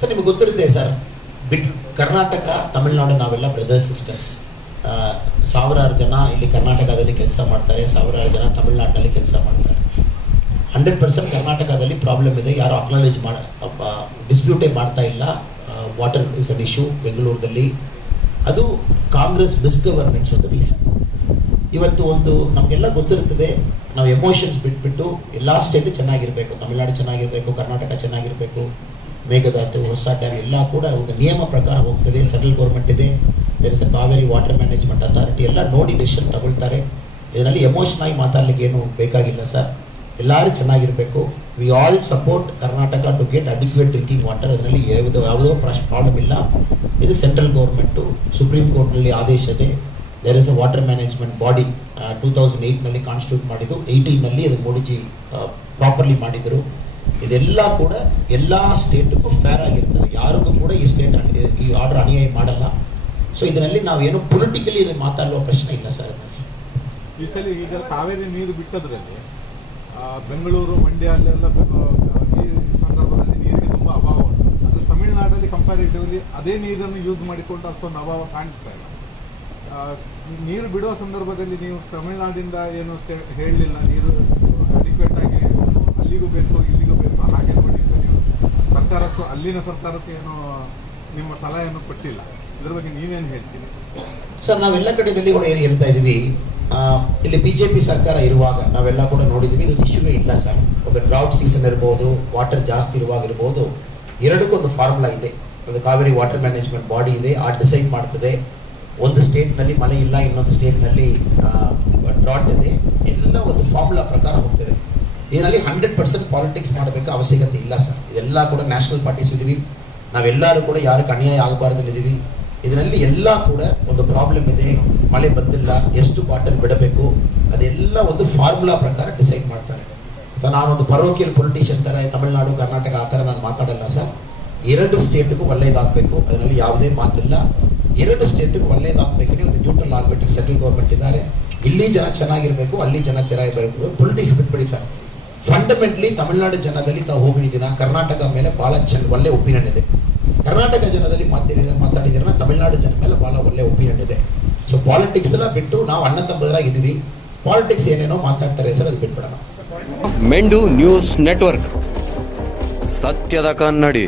Sir ನಿಮಗೆ ಗೊತ್ತಿರುತ್ತೆ sir, Karnataka Tamil Nadu ನಾವೆಲ್ಲ ಬ್ರದರ್ಸ್ ಸಿಸ್ಟರ್ಸ್. ಸಾವಿರಾರು ಜನ ಇಲ್ಲಿ ಕರ್ನಾಟಕದಲ್ಲಿ ಕೆಲಸ ಮಾಡ್ತಾರೆ, ಸಾವಿರಾರು ಜನ ತಮಿಳುನಾಡಿನಲ್ಲಿ ಕೆಲಸ ಮಾಡ್ತಾರೆ. 100% ಕರ್ನಾಟಕದಲ್ಲಿ ಪ್ರಾಬ್ಲಮ್ ಇದೆ, ಯಾರು ಅಕ್ನಾಲೇಜ್ ಡಿಸ್ಪ್ಯೂಟೇ ಮಾಡ್ತಾ ಇಲ್ಲ. ವಾಟರ್ ಇಸ್ ಅನ್ ಇಶ್ಯೂ ಬೆಂಗಳೂರಲ್ಲಿ. ಅದು ಕಾಂಗ್ರೆಸ್ ಮಿಸ್ಗವರ್ನೆನ್ಸ್ ಒಂದು ರೀಸನ್. ಇವತ್ತು ಒಂದು ನಮಗೆಲ್ಲ ಗೊತ್ತಿರ್ತದೆ, ನಾವು ಎಮೋಷನ್ಸ್ ಬಿಟ್ಬಿಟ್ಟು ಎಲ್ಲ ಸ್ಟೇಟ್ ಚೆನ್ನಾಗಿರಬೇಕು, ತಮಿಳುನಾಡು ಚೆನ್ನಾಗಿರಬೇಕು, ಕರ್ನಾಟಕ ಚೆನ್ನಾಗಿರಬೇಕು, ಮೇಘದಾತು, ಹೊಸ ಡ್ಯಾಮ್ ಎಲ್ಲ ಕೂಡ ಒಂದು ನಿಯಮ ಪ್ರಕಾರ ಹೋಗ್ತದೆ. ಸೆಂಟ್ರಲ್ ಗೌರ್ಮೆಂಟ್ ಇದೆ, there is a Kaveri water management authority, ಎಲ್ಲ ನೋಡಿ ಡಿಸಿಷನ್ ತಗೊಳ್ತಾರೆ. ಇದರಲ್ಲಿ ಎಮೋಷನ್ ಆಗಿ ಮಾತಾಡಲಿಕ್ಕೆ ಏನು ಬೇಕಾಗಿಲ್ಲ ಸರ್. ಎಲ್ಲರೂ ಚೆನ್ನಾಗಿರಬೇಕು. We all support Karnataka to get adequate drinking water. ಅದರಲ್ಲಿ ಯಾವುದೋ ಪ್ರಾಬ್ಲಮ್ ಇಲ್ಲ. ಇದು ಸೆಂಟ್ರಲ್ ಗೌರ್ಮೆಂಟು ಸುಪ್ರೀಂ ಕೋರ್ಟ್ನಲ್ಲಿ ಆದೇಶ ಇದೆ. There is a water management body 2008ನಲ್ಲಿ ಕಾನ್ಸ್ಟಿಟ್ಯೂಟ್ ಮಾಡಿದ್ದು, 18ನಲ್ಲಿ ಅದು ಮೋಡಿಜಿ ಪ್ರಾಪರ್ಲಿ ಮಾಡಿದರು. ಇದೆಲ್ಲ ಕೂಡ ಎಲ್ಲ ಸ್ಟೇಟ್ಗೂ ಫೇರ್ ಆಗಿರ್ತಾರೆ, ಯಾರಿಗೂ ಕೂಡ ಈ ಸ್ಟೇಟ್ ಈ ಆರ್ಡರ್ ಅನ್ಯಾಯ ಮಾಡಲ್ಲ. ಸೊ ಇದರಲ್ಲಿ ನಾವೇನು ಪೊಲಿಟಿಕಲಿ ಮಾತಾಡುವ ಪ್ರಶ್ನೆ ಇಲ್ಲ ಸರ್. ಈ ಸಲ ಈಗ ಕಾವೇರಿ ನೀರು ಬಿಟ್ಟದ್ರಲ್ಲಿ ಬೆಂಗಳೂರು, ಮಂಡ್ಯ ಅಲ್ಲೆಲ್ಲ ಈ ಸಂದರ್ಭದಲ್ಲಿ ನೀರಿಗೆ ತುಂಬ ಅಭಾವ ಉಂಟು. ಅದು ತಮಿಳುನಾಡಲ್ಲಿ ಕಂಪ್ಯಾರಿಟಿವ್ಲಿ ಅದೇ ನೀರನ್ನು ಯೂಸ್ ಮಾಡಿಕೊಂಡು ಅಷ್ಟೊಂದು ಅಭಾವ ಕಾಣಿಸ್ತಾ ಇಲ್ಲ. ನೀರು ಬಿಡುವ ಸಂದರ್ಭದಲ್ಲಿ ನೀವು ತಮಿಳುನಾಡಿಂದ ಏನು ಹೇಳಲಿಲ್ಲ, ನೀರು ಅಡಿಕ್ವೇಟ್ ಆಗಿ ಅಲ್ಲಿಗೂ ಬೇಕು ಇಲ್ಲಿಗೂ ಬೇಕು ಹಾಗೆ ನೋಡಿ ನೀವು ಸರ್ಕಾರಕ್ಕೂ ಅಲ್ಲಿನ ಸರ್ಕಾರಕ್ಕೂ ಏನು ನಿಮ್ಮ ಸಲಹೆಯನ್ನು ಕೊಟ್ಟಿಲ್ಲ. ಇದ್ರ ಬಗ್ಗೆ ನೀವೇನು ಹೇಳ್ತೀರಿ ಸರ್? ನಾವೆಲ್ಲ ಕಡೆಯಲ್ಲಿ ಕೂಡ ಏನು ಹೇಳ್ತಾ ಇದ್ದೀವಿ, ಇಲ್ಲಿ ಬಿಜೆಪಿ ಸರ್ಕಾರ ಇರುವಾಗ ನಾವೆಲ್ಲ ಕೂಡ ನೋಡಿದ್ದೀವಿ, ಇದು ಇಶ್ಯೂವೇ ಇಲ್ಲ ಸರ್. ಒಂದು ಡ್ರೌಟ್ ಸೀಸನ್ ಇರ್ಬೋದು, ವಾಟರ್ ಜಾಸ್ತಿ ಇರುವಾಗಿರ್ಬೋದು, ಎರಡಕ್ಕೊಂದು ಫಾರ್ಮುಲಾ ಇದೆ. ಒಂದು ಕಾವೇರಿ ವಾಟರ್ ಮ್ಯಾನೇಜ್ಮೆಂಟ್ ಬಾಡಿ ಇದೆ, ಆ ಡಿಸೈಡ್ ಮಾಡ್ತದೆ. ಒಂದು ಸ್ಟೇಟ್ನಲ್ಲಿ ಮಳೆ ಇಲ್ಲ, ಇನ್ನೊಂದು ಸ್ಟೇಟ್ನಲ್ಲಿ ಡ್ರಾಟ್ ಇದೆ, ಎಲ್ಲ ಒಂದು ಫಾರ್ಮುಲಾ ಪ್ರಕಾರ ಹೋಗ್ತದೆ. ಇದರಲ್ಲಿ 100% ಪಾಲಿಟಿಕ್ಸ್ ಮಾಡಬೇಕು ಅವಶ್ಯಕತೆ ಇಲ್ಲ ಸರ್. ಇದೆಲ್ಲ ಕೂಡ ನ್ಯಾಷನಲ್ ಪಾರ್ಟೀಸ್ ಇದ್ದೀವಿ, ನಾವೆಲ್ಲರೂ ಕೂಡ ಯಾರಿಗೆ ಅನ್ಯಾಯ ಆಗಬಾರ್ದಿದ್ದೀವಿ. ಇದರಲ್ಲಿ ಎಲ್ಲ ಕೂಡ ಒಂದು ಪ್ರಾಬ್ಲಮ್ ಇದೆ, ಮಳೆ ಬಂದಿಲ್ಲ, ಎಷ್ಟು ಬಾಟಲ್ ಬಿಡಬೇಕು, ಅದೆಲ್ಲ ಒಂದು ಫಾರ್ಮುಲಾ ಪ್ರಕಾರ ಡಿಸೈಡ್ ಮಾಡ್ತಾರೆ. ಸೊ ನಾನೊಂದು ಪರೋಕಿಯಲ್ ಪೊಲಿಟಿಷಿಯನ್ ಥರ ತಮಿಳುನಾಡು, ಕರ್ನಾಟಕ ಆ ಥರ ನಾನು ಮಾತಾಡಲ್ಲ ಸರ್. ಎರಡು ಸ್ಟೇಟ್ಗೂ ಒಳ್ಳೇದಾಗಬೇಕು, ಅದರಲ್ಲಿ ಯಾವುದೇ ಮಾತಿಲ್ಲ. ಎರಡು ಸ್ಟೇಟ್ಗೂ ಒಳ್ಳೇದಾಗಬೇಕು, ಒಂದು ನ್ಯೂಟ್ರಲ್ ಆಗಬೇಕು. ಸೆಂಟ್ರಲ್ ಗೌರ್ಮೆಂಟ್ ಇದ್ದಾರೆ, ಇಲ್ಲಿ ಜನ ಚೆನ್ನಾಗಿರಬೇಕು, ಅಲ್ಲಿ ಜನ ಚೆನ್ನಾಗಿರಬೇಕು. ಪೊಲಿಟಿಕ್ಸ್ ಬಿಟ್ಬಿಡಿ ಸರ್. ಫಂಡಮೆಂಟ್ಲಿ ತಮಿಳುನಾಡು ಜನದಲ್ಲಿ ತಾವು ಹೋಗಿದ್ದೀನ, ಕರ್ನಾಟಕ ಮೇಲೆ ಭಾಳ ಒಳ್ಳೆ ಒಪಿನಿಯನ್ ಇದೆ. ಕರ್ನಾಟಕ ಜನದಲ್ಲಿ ಮಾತಾಡಿದ್ದೀರ, ತಮಿಳುನಾಡು ಜನ ಮೇಲೆ ಭಾಳ ಒಳ್ಳೆ ಒಪಿನಿಯನ್ ಇದೆ. ಸೊ ಪಾಲಿಟಿಕ್ಸ್ ಎಲ್ಲ ಬಿಟ್ಟು ನಾವು ಅಣ್ಣ ತಮ್ಮದರಾಗಿದ್ದೀವಿ. ಪಾಲಿಟಿಕ್ಸ್ ಏನೇನೋ ಮಾತಾಡ್ತಾರೆ ಸರ್, ಅದು ಬಿಟ್ಬಿಡೋಣ. ಮೆಂಡು ನ್ಯೂಸ್ ನೆಟ್ವರ್ಕ್, ಸತ್ಯದ ಕನ್ನಡಿ.